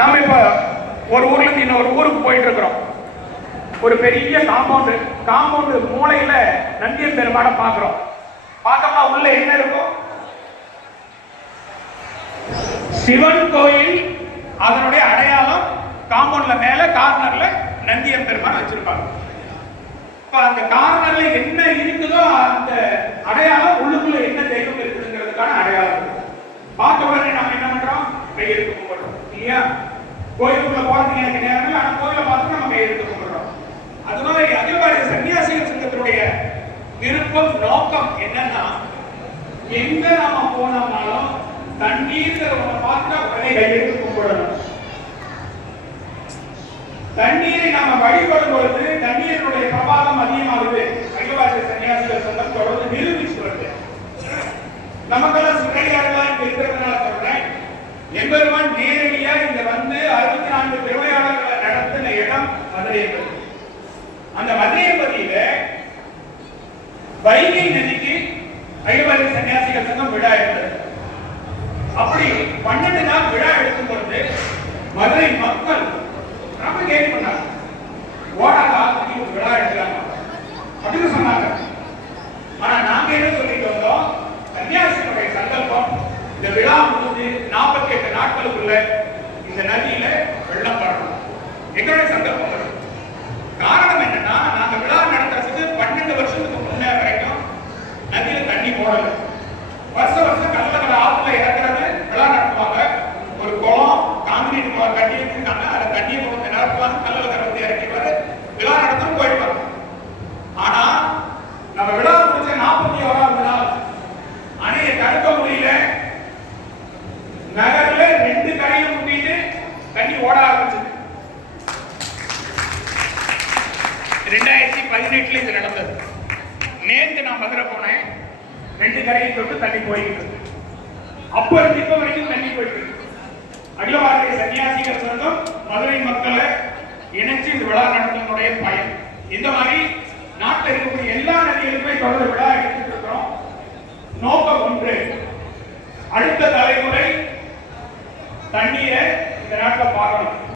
நம்ம இப்போ ஒரு ஊர்ல இருந்து இன்னொரு ஊருக்கு போயிட்டு இருக்கிறோம் ஒரு பெரிய காம்பவுண்டு காம்பவுண்டு மூலையில நந்தியம் பெருமானை பாக்குறோம் பார்த்தோம்னா உள்ள என்ன இருக்கும்? சிவன் கோயில் அதனுடைய அடையாளம் காம்பவுண்ட்ல மேல கார்னர்ல நந்தியம் பெருமான் வச்சிருப்பாங்க. இப்ப அந்த கார்னர்ல என்ன இருக்குதோ அந்த அடையாளம் உள்ளுக்குள்ள என்ன தெய்வம் இருக்குதுங்கிறதுக்கான அடையாளம். பார்த்த உடனே நம்ம என்ன பண்றோம்? கையெழுத்து கும்பிடுறோம் இல்லையா? கோயிலுக்குள்ள போறதுக்கு எனக்கு நேரம் இல்லை. ஆனால் கோயிலை பார்த்து நம்ம கையெழுத்து கும்பிடுறோம் அது மாதிரி சன்னியாசிகள் சங்கத்தினுடைய விருப்பம் நோக்கம் என்னன்னா எங்க நாம போனோம்னாலும் தண்ணீர் பார்த்து உடனே கையெழுத்து கும்பிடணும். தண்ணீரை நாம வழிபடும் பொழுது தண்ணீரினுடைய பிரபாகம் அதிகமாகுது. அகிலவாசிய வைகை நதிக்கு அகிலவாசி சன்னியாசிகள் சங்கம் விழா எடுத்தது. அப்படி பன்னெண்டு நாள் விழா எடுக்கும் பொழுது மதுரை மக்கள் ரொம்ப கேள்வி பண்ணாங்க ஓடாதா அப்படின்னு ஒரு விழா எடுக்கிறாங்க. அப்படின்னு சொன்னாங்க. ஆனா நாங்க என்ன சொல்லிட்டு வந்தோம்? சன்னியாசிகளுடைய சங்கல்பம் இந்த விழா முடிஞ்சு நாற்பத்தி எட்டு நாட்களுக்குள்ள இந்த நதியில வெள்ளம் வரணும் எங்களுடைய சங்கல்பம் வரும் காரணம் என்னன்னா நாங்க விழா நடத்துறதுக்கு பன்னெண்டு வருஷத்துக்கு முன்னே வரைக்கும் நதியில தண்ணி வருஷம் வருஷம் கல்லங்களை ஆத்துல இறக்குறது விழா நடத்துவாங்க ஒரு குளம் காங்கிரீட் குளம் கட்டி வச்சிருக்காங்க அதை தண்ணியை கொண்டு நிரப்புவாங்க கல்லில் கலந்து இறக்கிடுவாரு விழா நடத்தும் போயிடுவாங்க ஆனா நம்ம விழா முடிச்ச நாற்பத்தி ஓராவது நாள் அணையை தடுக்க முடியல நகர்ல ரெண்டு கரையும் முட்டிட்டு தண்ணி ஓட ஆரம்பிச்சது ரெண்டாயிரத்தி பதினெட்டுல இது நடந்தது. நேத்து நான் மதுரை போனேன். ரெண்டு கரையும் தொட்டு தண்ணி போய்கிட்டு இருக்கு அப்ப இருந்து இப்ப வரைக்கும் தண்ணி போயிட்டு இருக்கு அகிலவாரிய சன்னியாசிகள் சங்கம் மதுரை மக்களை இணைச்சு இந்த விழா நடத்தினுடைய பயன். இந்த மாதிரி நாட்டில் இருக்கக்கூடிய எல்லா நதிகளுமே தொடர்ந்து விழா எடுத்துட்டு இருக்கிறோம். நோக்கம் ஒன்று. அடுத்த தலைமுறை தண்ணீரை இந்த நாட்டில் பார்க்கணும்.